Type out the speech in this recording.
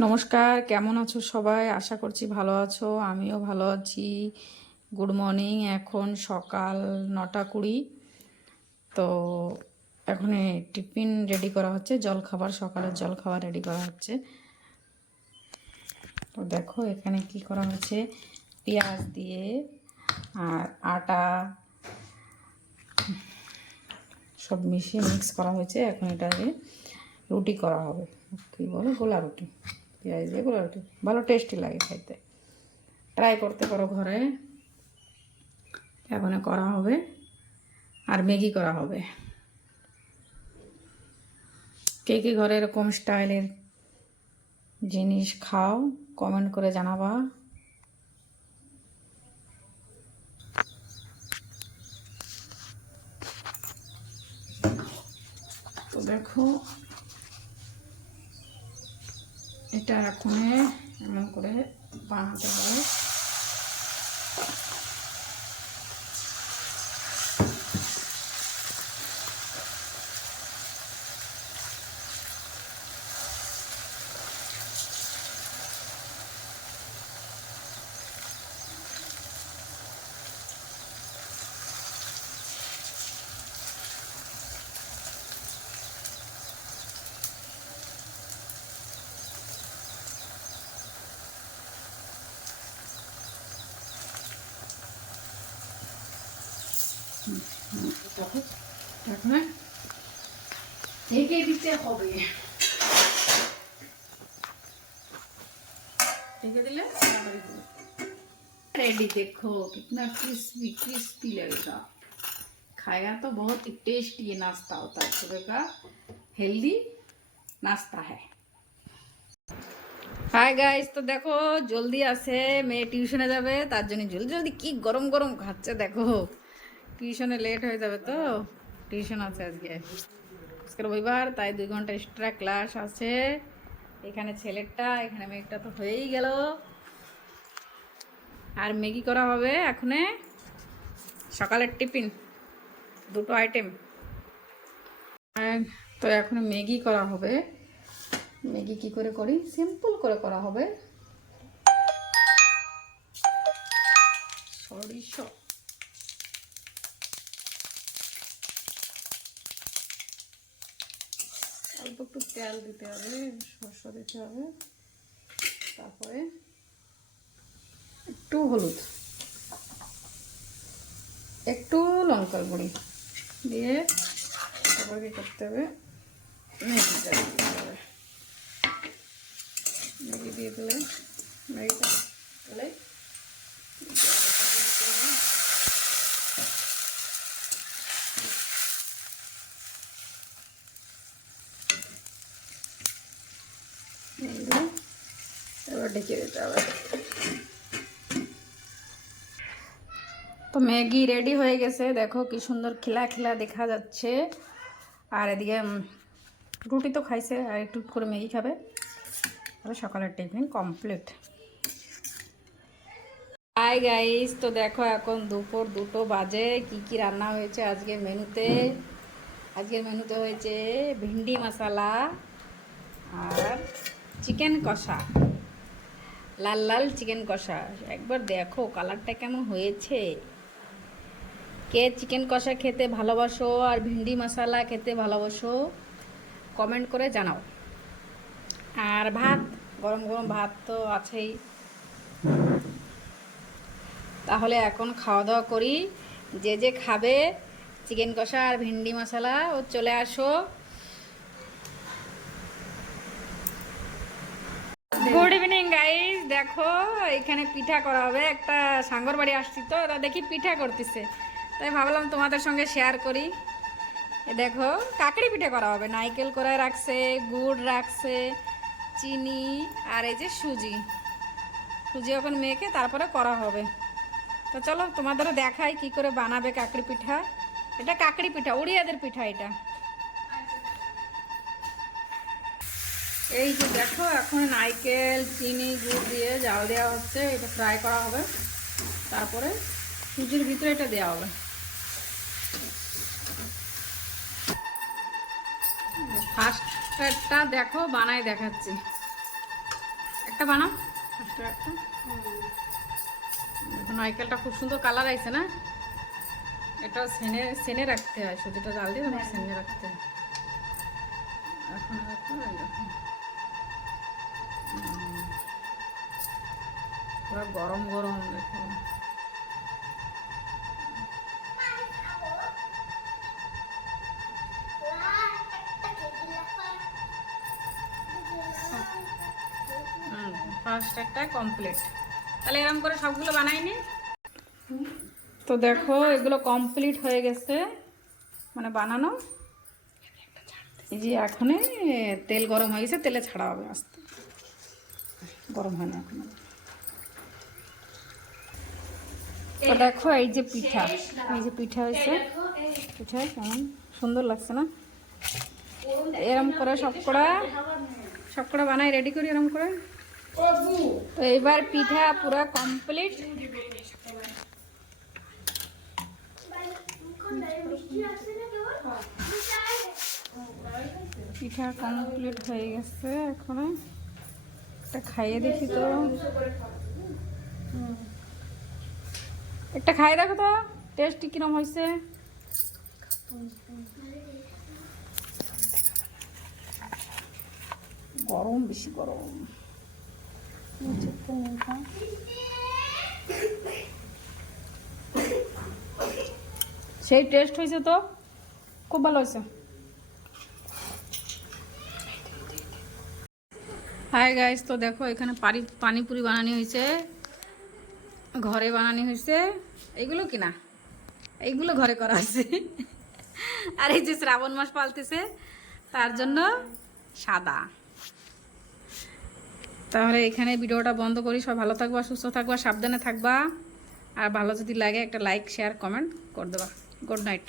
নমস্কার, কেমন আছো সবাই? আশা করছি ভালো আছো। আমিও ভালো আছি। Good morning. এখন সকাল 9:20। তো এখন টিফিন রেডি করা হচ্ছে, জলখাবার, সকালের জলখাবার রেডি করা হচ্ছে। তো দেখো এখানে কি করা হচ্ছে, পেঁয়াজ দিয়ে আর আটা সব মিশিয়ে মিক্স করা হয়েছে। এখন এটা দিয়ে রুটি করা হবে, কী বলে, গোলা রুটি। পেঁয়াজ দিয়ে গোলা রুটি ভালো টেস্টি লাগে খাইতে। ট্রাই করতে পারো ঘরে। এখন করা হবে আর ম্যাগি করা হবে। কে কে ঘরে এরকম স্টাইলের জিনিস খাও, কমেন্ট করে জানাবা। তো দেখো এটা এখন এমন করে বানাতে হবে। এখন ঢেকে দিতে হবে। ঢেকে दिले रेडी। देखो कितना क्रिस्पी क्रिस्पी लगेगा। खाएगा तो बहुत ही टेस्टी ये नाश्ता होता है, सुबह का हेल्दी नाश्ता है। হাই গাইস, তো দেখো জলদি আসে, মেয়ে টিউশনে যাবে, তার জন্য জলদি জলদি কি গরম গরম খাচ্ছে। দেখো টিউশনে লেট হয়ে যাবে, তো টিউশন আছে আজকে, আজকে রবিবার, তাই 2 ঘন্টা এক্সট্রা ক্লাস আছে। এখানে ছেলেরটা, এখানে মেয়েটা তো হয়েই গেল। আর ম্যাগি করা হবে এখনে, সকালের টিফিন, 2টো আইটেম। তো এখন ম্যাগি করা হবে। ম্যাগি কি করে করি, সিম্পল করে করা হবে। সরিষা, অল্প একটু তেল দিতে হবে, সরষা দিতে হবে, তারপরে একটু হলুদ, একটু লঙ্কার গুঁড়ি দিয়ে তারপরে কি করতে হবে, ম্যাগিটা দিতে হবে। ম্যাগি দিয়ে দিলে ম্যাগিটা দিলে এবার ঢেকে দিতে হবে। তো ম্যাগি রেডি হয়ে গেছে, দেখো কি সুন্দর খিলা খিলা দেখা যাচ্ছে। আর এদিকে রুটি তো খাইছে, আর একটু করে ম্যাগি খাবে, তাহলে সকালের টিফিন কমপ্লিট। হাই গাইস, তো দেখো এখন দুপুর 2টো বাজে। কি কি রান্না হয়েছে আজকে মেনুতে? আজকের মেনুতে হয়েছে ভিন্ডি মশলা আর চিকেন কষা, লাল লাল চিকেন কষা। একবার দেখো কালারটা কেমন হয়েছে। কে চিকেন কষা খেতে ভালোবাসো আর ভিন্ডি মশলা খেতে ভালোবাসো, কমেন্ট করে জানাও। আর ভাত, গরম গরম ভাত তো আছেই। তাহলে এখন খাওয়া দাওয়া করি। যে যে খাবে চিকেন কষা আর ভিন্ডি মশলা, ও চলে আসো। গুড ইভিনিং গাইস, দেখো এখানে পিঠা করা হবে। একটা সাঙ্গর বাড়ি আসছি, তো ওরা দেখি পিঠা করতেছে, তাই ভাবলাম তোমাদের সঙ্গে শেয়ার করি। এ দেখো কাকড়ি পিঠা করা হবে, নারকেল করে রাখছে, গুড় রাখছে, চিনি, আর এই যে সুজি। সুজি এখন মেখে তারপরে করা হবে। তো চলো তোমাদেরও দেখাই কি করে বানাবে কাকড়ি পিঠা। এটা কাকড়ি পিঠা, উড়িয়াদের পিঠা এটা। এই যে দেখো এখন নারকেল, চিনি, গুড় দিয়ে জাল দেওয়া হচ্ছে, এটা ফ্রাই করা হবে, তারপরে সুজির ভিতরে এটা দেওয়া হবে। ফার্স্টটা দেখো বানায় দেখাচ্ছি। একটা বানাও, একটা একটা। দেখো নারকেলটা খুব সুন্দর কালার আইছে না? এটা সেনে সেনে রাখতে হয়, সুজিটা জাল দিয়ে সেনে রাখতে হয়। এখন দেখো এই দেখো পুরো গরম গরম দেখো। ফার্স্ট একটা কমপ্লিট। তাহলে এরকম করে সবগুলো বানাইনি। তো দেখো এগুলো কমপ্লিট হয়ে গেছে, মানে বানানো। এই যে এখনই তেল গরম হয়ে গেছে, তেলে ছাড়া হবে আস্তে, গরম হয় না এখনো। তো দেখো এই যে পিঠা, এই যে পিঠা হয়েছে, পিঠা কেমন সুন্দর লাগছে না? এরম করে সবকটা বানাই রেডি করি এরম করে। তো এবার পিঠা পুরো কমপ্লিট। পিঠা কমপ্লিট হয়ে গেছে, এখন একটা খাইয়ে দেখি তো। একটা খাইয়ে দেখো তো টেস্ট কিরম হয়েছে। গরম, বেশি গরম। সেই টেস্ট হয়েছে তো, খুব ভালো হয়েছে। হাই গাইস, তো দেখো এখানে পানিপুরি বানানো হয়েছে, ঘরে বানানো হয়েছে। এইগুলো কিনা, এইগুলো ঘরে করা আছে। আর এই যে শ্রাবণ মাস পালতেছে তার জন্য সাদা। তাহলে এখানে ভিডিওটা বন্ধ করি। সব ভালো থাকবা, সুস্থ থাকবা, সাবধানে থাকবা। আর ভালো যদি লাগে একটা লাইক শেয়ার কমেন্ট করে দেবা। Good night.